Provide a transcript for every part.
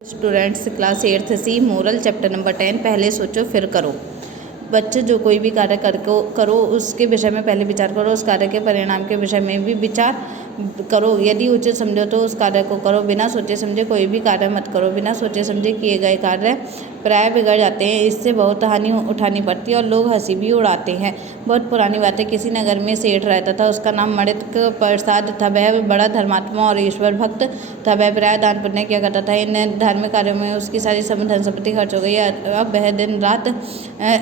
Students class 8th सी moral chapter number 10 पहले सोचो फिर करो। बच्चे जो कोई भी कार्य करो उसके विषय में पहले विचार करो, उस कार्य के परिणाम के विषय में भी विचार करो। यदि उचित समझो तो उस कार्य को करो, बिना सोचे समझे कोई भी कार्य मत करो। बिना सोचे समझे किए गए कार्य प्राय बिगड़ जाते हैं, इससे बहुत हानि उठानी पड़ती है और लोग हंसी भी उड़ाते हैं। बहुत पुरानी बात है, किसी नगर में सेठ रहता था, उसका नाम मणिक प्रसाद था। वह बड़ा धर्मात्मा और ईश्वर भक्त था। वह प्राय दान पुण्य किया करता था। इन धार्मिक कार्यों में उसकी सारी धन संपत्ति खर्च हो गई। अब वह दिन रात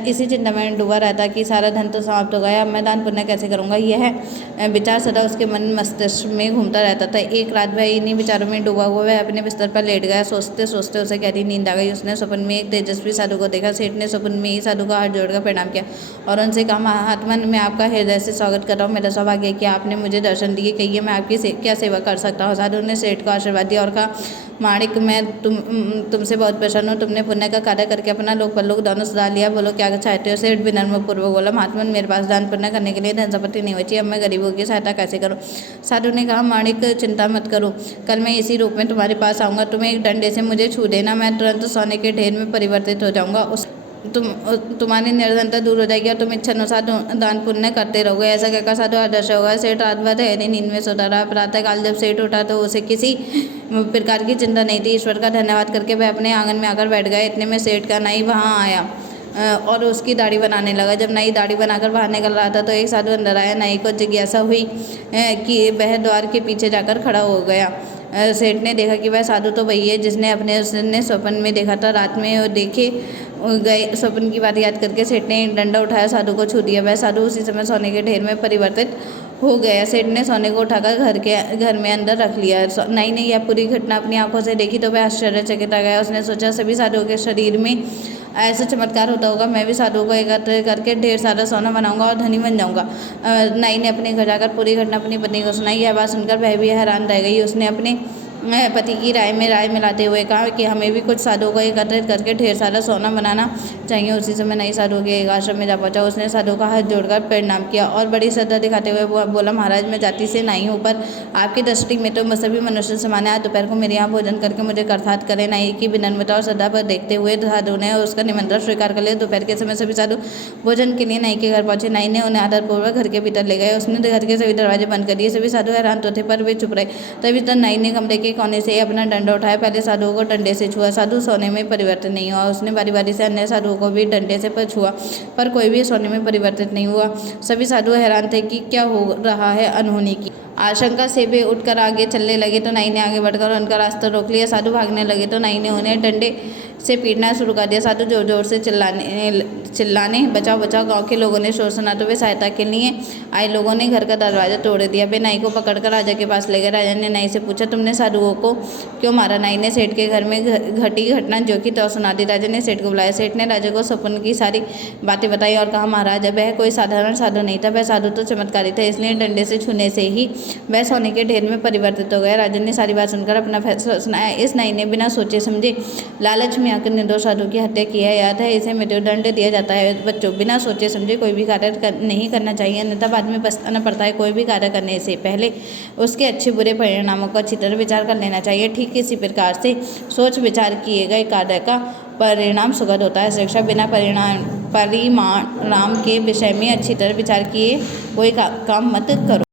इसी चिंता में डूबा रहता कि सारा धन तो समाप्त हो गया, अब मैं दान पुण्य कैसे करूंगा। यह विचार सदा उसके मन मस्तिष्क में घूमता रहता था। एक रात वह इन्हीं विचारों में डूबा हुआ वह अपने बिस्तर पर लेट गया। सोचते सोचते उसे गहरी नींद आ गई। उसने स्वप्न में एक तेजस्वी साधु को देखा। सेठ ने स्वप्न में ही साधु का हाथ जोड़कर प्रणाम किया और उनसे कहा, महात्मा, मैं आपका हृदय से स्वागत कर रहा हूँ। मेरा सौभाग्य है कि आपने मुझे दर्शन दिए। कहिए, मैं आपकी क्या सेवा कर सकता हूँ। साधु ने सेठ को आशीर्वाद दिया और कहा, माणिक, मैं तुमसे बहुत प्रसन्न हूँ। तुमने पुण्य का कार्य करके अपना लोक परलोक दोनों सुधार लिया। बोलो, क्या चाहते हो। सेठ विनम्र पूर्वक बोला, महात्मा, मेरे पास दान पुण्य करने के लिए धन संपत्ति नहीं बची, अब मैं गरीबों की सहायता कैसे करूं। साधु ने कहा, माणिक, चिंता मत करो, कल मैं इसी रूप में तुम्हारे पास आऊंगा। तुम्हें एक डंडे से मुझे छू देना, मैं तुरंत सोने के ढेर में परिवर्तित हो जाऊंगा। तुम्हारी निर्धनता दूर हो जाएगी और तुम इच्छा अनुसार दान पुण्य करते रहोगे। ऐसा कहकर साधु आदर्श होगा। सेठ रात भर गहरी नींद में सोता रहा। प्रातःकाल जब सेठ उठा तो उसे किसी प्रकार की चिंता नहीं थी। ईश्वर का धन्यवाद करके वह अपने आंगन में आकर बैठ गया। इतने में सेठ का नाई वहां आया और उसकी दाढ़ी बनाने लगा। जब नाई दाढ़ी बनाकर बाहर निकल रहा था तो एक साधु अंदर आया। नाई को जिज्ञासा हुई कि वह द्वार के पीछे जाकर खड़ा हो गया। सेठ ने देखा कि वह साधु तो वही है जिसने उसने स्वप्न में देखा था। रात में देखे गए स्वप्न की बात याद करके सेठ ने डंडा उठाया, साधु को छू दिया। वह साधु उसी समय सोने के ढेर में परिवर्तित हो गया। सेठ ने सोने को उठाकर घर में अंदर रख लिया। नाई ने यह पूरी घटना अपनी आंखों से देखी तो वह आश्चर्यचकित आ गया। उसने सोचा, सभी साधुओं के शरीर में ऐसा चमत्कार होता होगा, मैं भी साधुओं को एकत्र करके ढेर सारा सोना बनाऊंगा और धनी बन जाऊंगा। नाई ने अपने घर जाकर पूरी घटना अपनी पत्नी को सुनाई। यह बात सुनकर वह भी हैरान रह गई। उसने अपने पति की राय मिलाते हुए कहा कि हमें भी कुछ साधुओं को एकत्रित करके ढेर सारा सोना बनाना चाहिए। उसी समय नई साधु के एक आश्रम में जा पहुंचा। उसने साधु का हाथ जोड़कर प्रणाम किया और बड़ी श्रद्धा दिखाते हुए बोला, महाराज, मैं जाति से नाई हूँ, पर आपकी दृष्टि में तो सभी मनुष्य समान है। आज दोपहर को मेरे यहाँ भोजन करके मुझे कृतार्थ करें। नाई की विनम्रता और श्रद्धा पर देखते हुए साधु ने उसका निमंत्रण स्वीकार कर लिया। दोपहर के समय सभी साधु भोजन के लिए नाई के घर पहुंचे। नाई ने उन्हें आदरपूर्वक घर के भीतर ले गए। उसने घर के सभी दरवाजे बंद कर दिए। सभी साधु हैरान तो थे पर वे चुप रहे। तभी तो नाई ने कमरे के कोने से अपना डंडा उठाया। पहले साधुओं को डंडे से छुआ। साधु सोने में परिवर्तित नहीं हुआ। उसने बारी बारी से अन्य साधुओं को भी डंडे से छुआ, पर कोई भी सोने में परिवर्तित नहीं हुआ। सभी साधु हैरान थे कि क्या हो रहा है। अनहोनी की आशंका से वे उठकर आगे चलने लगे तो नाई ने आगे बढ़कर उनका रास्ता रोक लिया। साधु भागने लगे तो नाई ने उन्हें डंडे से पीटना शुरू कर दिया। साधु जोर जोर से चिल्लाने बचाओ बचाओ। गांव के लोगों ने शोर सुना तो वे सहायता के लिए आए। लोगों ने घर का दरवाजा तोड़ दिया। वे नाई को पकड़कर राजा के पास ले गए। राजा ने नाई से पूछा, तुमने साधुओं को क्यों मारा। नाई ने सेठ के घर में घटी घटना जो की तो सुना दी। राजा ने सेठ को बुलाया। सेठ ने राजा को स्वप्न की सारी बातें बताई और कहा, महाराज, वह कोई साधारण साधु नहीं था, वह साधु तो चमत्कारी था, इसलिए डंडे से छूने से ही वह सोने के ढेर में परिवर्तित हो गया। राजा ने सारी बात सुनकर अपना फैसला सुनाया। इस नाई ने बिना सोचे समझे लालच में आकर निर्दोष साधु की हत्या की है। याद है, इसे मृत्युदंड दिया जाता है। बच्चों, बिना सोचे समझे कोई भी कार्य नहीं करना चाहिए, अन्यथा बाद में पछताना पड़ता है। कोई भी कार्य करने से पहले उसके अच्छे बुरे परिणामों का अच्छी तरह विचार कर लेना चाहिए। ठीक इसी प्रकार से सोच विचार किए गए कार्य का परिणाम सुखद होता है। शिक्षा, बिना परिणाम के विषय में अच्छी तरह विचार किए कोई काम मत करो।